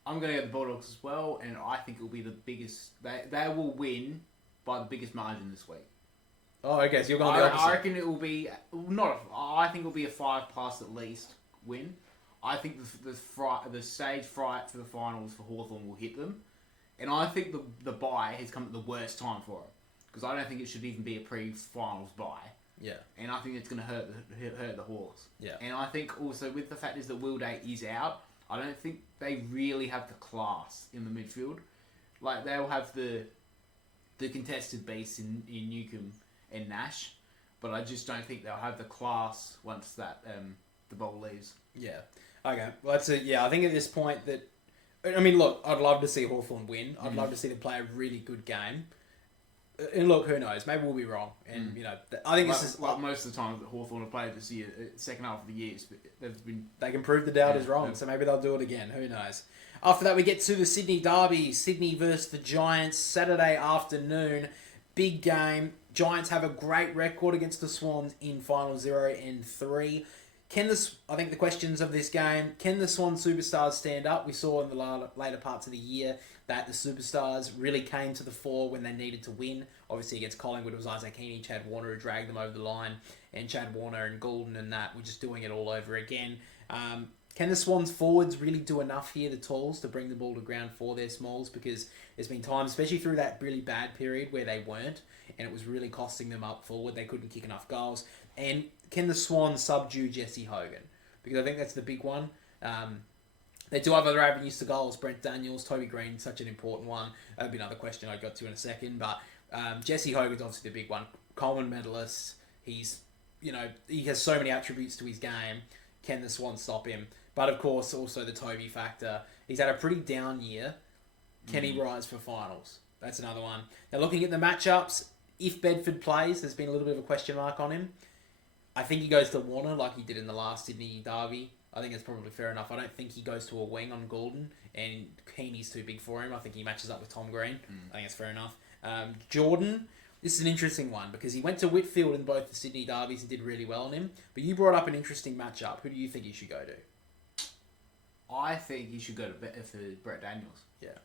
I'm going to go the Bulldogs as well, and I think it will be the biggest... They will win by the biggest margin this week. Oh, okay, so you're going the opposite. I reckon it will be... I think it will be a 5+ at least win. I think the stage fright for the finals for Hawthorn will hit them. And I think the bye has come at the worst time for it. Because I don't think it should even be a pre-finals bye. Yeah. And I think it's going to hurt the Hawks. Yeah. And I think also with the fact is that Will Day is out, I don't think they really have the class in the midfield. Like, they'll have the contested beasts in Newcomb and Nash, but I just don't think they'll have the class once that the ball leaves. Yeah. Okay. Well, that's it. Yeah, I think at this point that... I mean, look, I'd love to see Hawthorn win. I'd love to see them play a really good game. And look, who knows? Maybe we'll be wrong. And, I think this is... Like most of the time that Hawthorn have played this year, second half of the year, they can prove the doubters wrong, so maybe they'll do it again. Who knows? After that, we get to the Sydney Derby. Sydney versus the Giants, Saturday afternoon. Big game. Giants have a great record against the Swans in Final 0 and 3. I think the questions of this game, can the Swan superstars stand up? We saw in the later parts of the year that the superstars really came to the fore when they needed to win. Obviously against Collingwood, it was Isaac Heaney, Chad Warner who dragged them over the line, and Chad Warner and Goulden and that were just doing it all over again. Can the Swans forwards really do enough here, the talls, to bring the ball to ground for their smalls? Because there's been times, especially through that really bad period where they weren't, and it was really costing them up forward. They couldn't kick enough goals. And can the Swans subdue Jesse Hogan? Because I think that's the big one. They do have other avenues to goals. Brent Daniels, Toby Green, such an important one. That'll be another question I got to in a second. But Jesse Hogan's obviously the big one. Coleman medalist. He's, he has so many attributes to his game. Can the Swans stop him? But of course, also the Toby factor. He's had a pretty down year. Can he rise for finals? That's another one. Now, looking at the matchups, if Bedford plays, there's been a little bit of a question mark on him. I think he goes to Warner like he did in the last Sydney Derby. I think that's probably fair enough. I don't think he goes to a wing on Goulden, and Heaney's too big for him. I think he matches up with Tom Green. I think that's fair enough. Jordan, this is an interesting one because he went to Whitfield in both the Sydney Derbies and did really well on him. But you brought up an interesting matchup. Who do you think he should go to? I think he should go to for Brett Daniels. Yeah.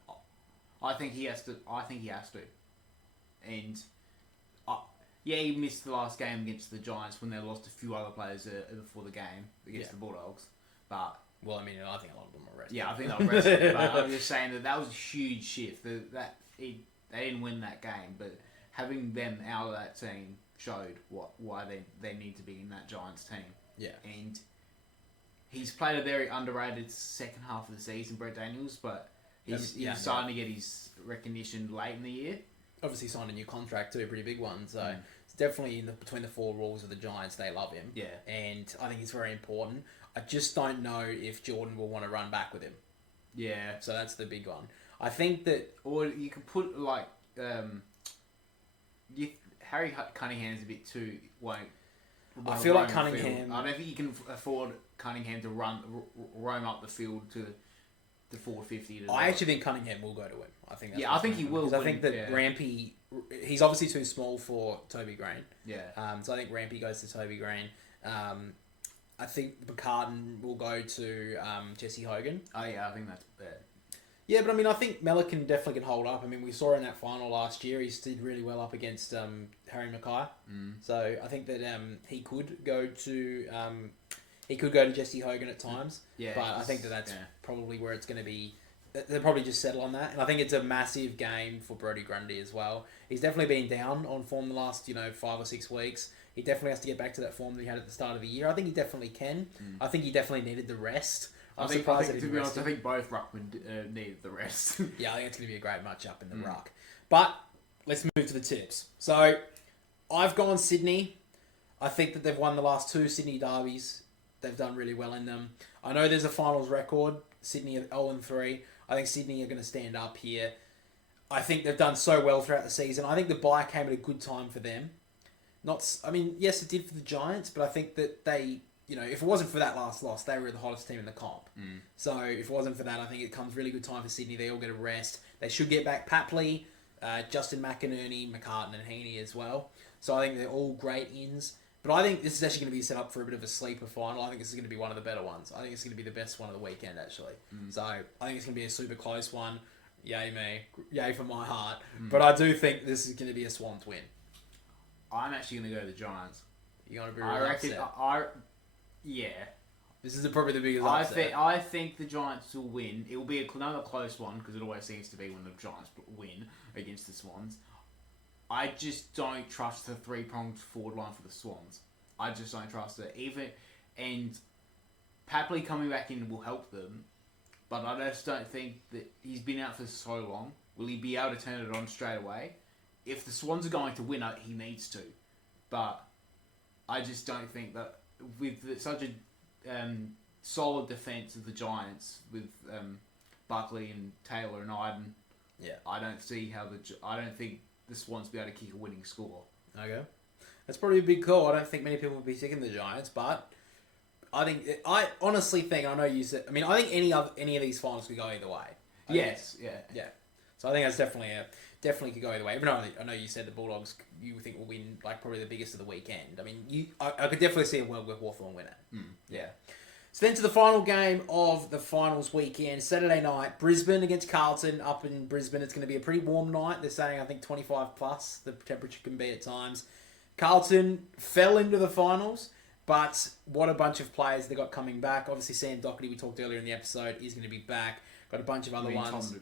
I think he has to. And he missed the last game against the Giants when they lost a few other players before the game against the Bulldogs. But I think a lot of them were rested. Yeah, I think they were rested. But I'm just saying that was a huge shift. They didn't win that game, but having them out of that team showed why they need to be in that Giants team. Yeah. And he's played a very underrated second half of the season, Brett Daniels, but he's starting to get his recognition late in the year. Obviously signed a new contract too, a pretty big one. So it's definitely between the four walls of the Giants, they love him. Yeah. And I think it's very important. I just don't know if Jordan will want to run back with him. Yeah. So that's the big one. I think that... Or you could put, like... Harry Cunningham's a bit too... I feel like Cunningham... I don't think you can afford Cunningham to roam up the field to 450. I actually think Cunningham will go to him. I think. I think he will. Because I think that Rampy, he's obviously too small for Toby Green. Yeah. So I think Rampy goes to Toby Green. I think McCartan will go to Jesse Hogan. Oh yeah, I think that's bad. Yeah, but I mean, I think Melican definitely can hold up. I mean, we saw in that final last year, he did really well up against Harry Mackay. So I think that he could go to Jesse Hogan at times. Yeah, but I think that's probably where it's going to be. They'll probably just settle on that. And I think it's a massive game for Brodie Grundy as well. He's definitely been down on form the last 5 or 6 weeks. He definitely has to get back to that form that he had at the start of the year. I think he definitely can. I think he definitely needed the rest. I think to be honest, I think both ruckmen needed the rest. Yeah, I think it's going to be a great matchup in the ruck. But let's move to the tips. So I've gone Sydney. I think that they've won the last 2 Sydney derbies. They've done really well in them. I know there's a finals record. Sydney are 0-3. I think Sydney are going to stand up here. I think they've done so well throughout the season. I think the bye came at a good time for them. Yes, it did for the Giants, but I think that they, if it wasn't for that last loss, they were the hottest team in the comp. So if it wasn't for that, I think it comes really good time for Sydney. They all get a rest. They should get back Papley, Justin McInerney, McCartan and Heaney as well. So I think they're all great ins. But I think this is actually going to be set up for a bit of a sleeper final. I think this is going to be one of the better ones. I think it's going to be the best one of the weekend, actually. So I think it's going to be a super close one. Yay me. Yay for my heart. But I do think this is going to be a Swans win. I'm actually going to go the Giants. You're going to be really upset. Yeah. This is probably the biggest upset. I think the Giants will win. It will be another close one, because it always seems to be when the Giants win against the Swans. I just don't trust the 3-pronged forward line for the Swans. I just don't trust it. And Papley coming back in will help them, but I just don't think that he's been out for so long. Will he be able to turn it on straight away? If the Swans are going to win it, he needs to. But I just don't think that with such a solid defence of the Giants with Buckley and Taylor and Iden, I don't think the Swans will be able to kick a winning score. Okay. That's probably a big call. I don't think many people will be picking the Giants, but I honestly think, I know you said, I think any of these finals could go either way. Yes, yeah. So I think that's definitely could go either way. Even though I know you said the Bulldogs you think will win probably the biggest of the weekend. I could definitely see a world where Hawthorn win it. Yeah. So then to the final game of the finals weekend, Saturday night, Brisbane against Carlton. Up in Brisbane, it's going to be a pretty warm night. They're saying, I think, 25 plus, the temperature can be at times. Carlton fell into the finals, but what a bunch of players they got coming back. Obviously, Sam Doherty, we talked earlier in the episode, is going to be back. Got a bunch of other ones.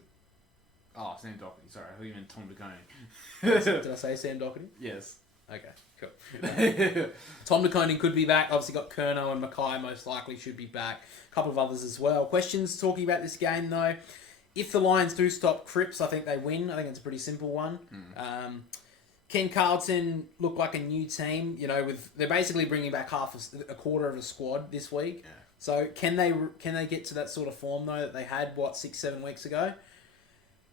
Sam Doherty. Sorry, I thought you meant Tom DeConing. Did I say Sam Doherty? Yes. Okay, cool. Tom DeConing could be back. Obviously got Curnow and Mackay most likely should be back. A couple of others as well. Questions talking about this game though. If the Lions do stop Cripps, I think they win. I think it's a pretty simple one. Can Carlton look like a new team? They're basically bringing back a quarter of a squad this week. Yeah. So can they get to that sort of form though that they had 6-7 weeks ago?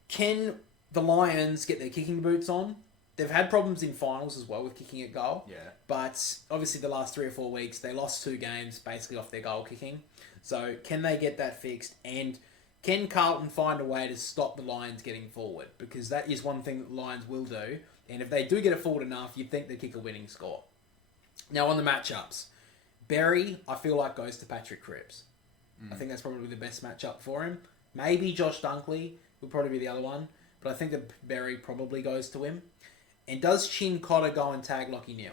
Can the Lions get their kicking boots on? They've had problems in finals as well with kicking a goal. Yeah. But obviously the last 3 or 4 weeks, they lost 2 games basically off their goal kicking. So can they get that fixed? And can Carlton find a way to stop the Lions getting forward? Because that is one thing that the Lions will do. And if they do get it forward enough, you'd think they'd kick a winning score. Now on the matchups, Berry, I feel like goes to Patrick Cripps. I think that's probably the best matchup for him. Maybe Josh Dunkley would probably be the other one. But I think that Berry probably goes to him. And does Chin Cotter go and tag Lachie Neale?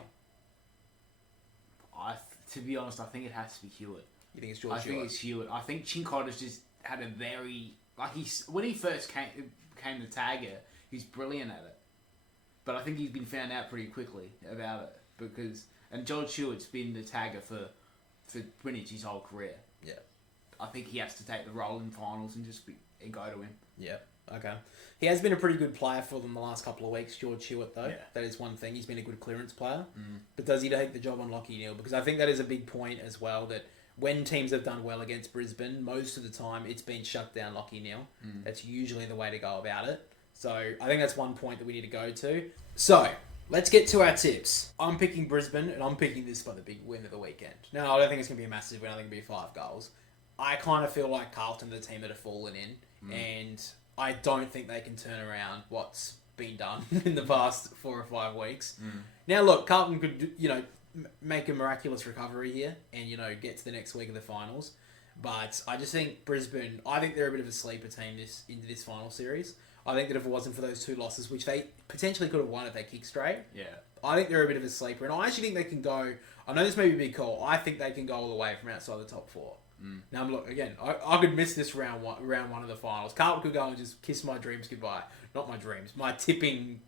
To be honest, I think it has to be Hewitt. You think it's George Hewitt? I think it's Hewitt. I think Chin Cotter's just had a very... when he first came to tagger, he's brilliant at it. But I think he's been found out pretty quickly about it. And George Hewitt's been the tagger for pretty much his whole career. Yeah. I think he has to take the role in finals and and go to him. Yeah. Okay. He has been a pretty good player for them the last couple of weeks, George Hewitt, though. Yeah. That is one thing. He's been a good clearance player. But does he take the job on Lachie Neale? Because I think that is a big point as well, that when teams have done well against Brisbane, most of the time it's been shut down Lachie Neale. That's usually the way to go about it. So I think that's one point that we need to go to. So let's get to our tips. I'm picking Brisbane, and I'm picking this for the big win of the weekend. No, I don't think it's going to be a massive win. I think it'll be 5 goals. I kind of feel like Carlton are the team that have fallen in, and I don't think they can turn around what's been done in the past 4 or 5 weeks. Now, look, Carlton could, make a miraculous recovery here and, get to the next week of the finals. But I just think Brisbane, I think they're a bit of a sleeper team into this final series. I think that if it wasn't for those 2 losses, which they potentially could have won if they kicked straight, I think they're a bit of a sleeper. And I actually think they can go, I know this may be a big call, I think they can go all the way from outside the top 4. Now, look, again, I could miss this round one of the finals. Carlton could go and just kiss my dreams goodbye. Not my dreams, my tipping,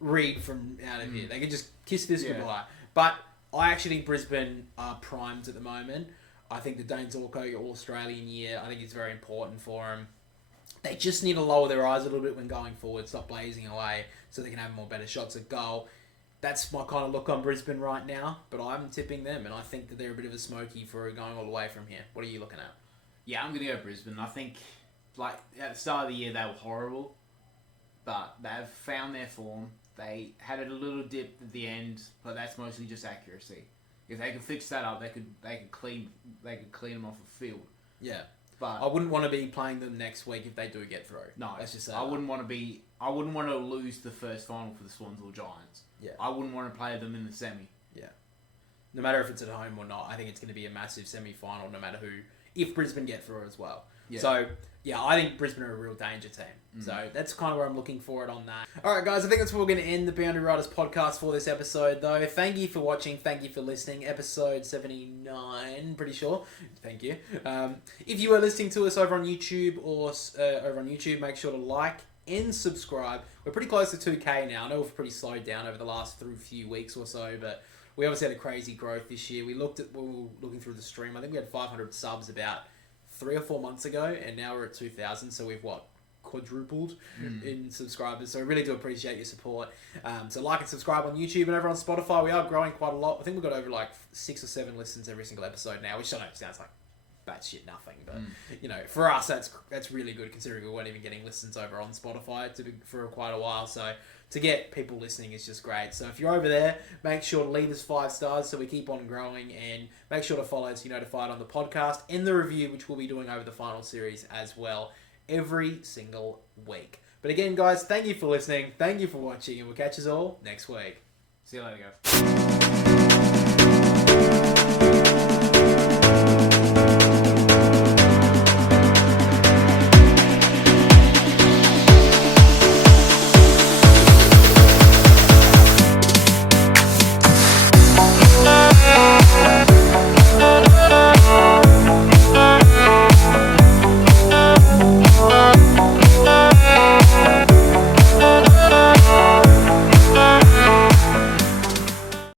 read from out of here. They could just kiss this goodbye. But I actually think Brisbane are primed at the moment. I think the Dane Zorko All-Australian year, I think it's very important for them. They just need to lower their eyes a little bit when going forward, stop blazing away so they can have more better shots at goal. that's my kind of look on Brisbane right now. But I'm tipping them, and I think that they're a bit of a smoky for going all the way from here. What are you looking at? Yeah, I'm going to go Brisbane. I think, like, at the start of the year, they were horrible. But they've found their form. They had a little dip at the end, but that's mostly just accuracy. If they could fix that up, they could clean them off the field. Yeah. But I wouldn't want to be playing them next week if they do get through. No, let's just say I wouldn't want to lose the first final for the Swans or Giants. Yeah. I wouldn't want to play them in the semi. Yeah. No matter if it's at home or not, I think it's going to be a massive semi-final no matter who, if Brisbane get through as well. Yeah. So, yeah, I think Brisbane are a real danger team. So that's kind of where I'm looking for it on that. All right, guys, I think that's where we're going to end the Boundary Riders podcast for this episode, though. Thank you for watching. Thank you for listening. Episode 79, pretty sure. Thank you. If you are listening to us over on YouTube make sure to like and subscribe. We're pretty close to 2K now. I know we've pretty slowed down over the last few weeks or so, but we obviously had a crazy growth this year. We were looking through the stream. I think we had 500 subs about 3 or 4 months ago, and now we're at 2,000. So we've quadrupled in subscribers. So we really do appreciate your support. So like and subscribe on YouTube and over on Spotify. We are growing quite a lot. I think we've got over 6 or 7 listens every single episode now, which I know sounds like batshit nothing, but for us that's really good considering we weren't even getting listens over on Spotify for quite a while. So to get people listening is just great. So if you're over there, make sure to leave us 5 stars so we keep on growing, and make sure to follow so you're notified on the podcast and the review, which we'll be doing over the final series as well every single week. But again, guys, thank you for listening, thank you for watching, and we'll catch us all next week. See you later, guys.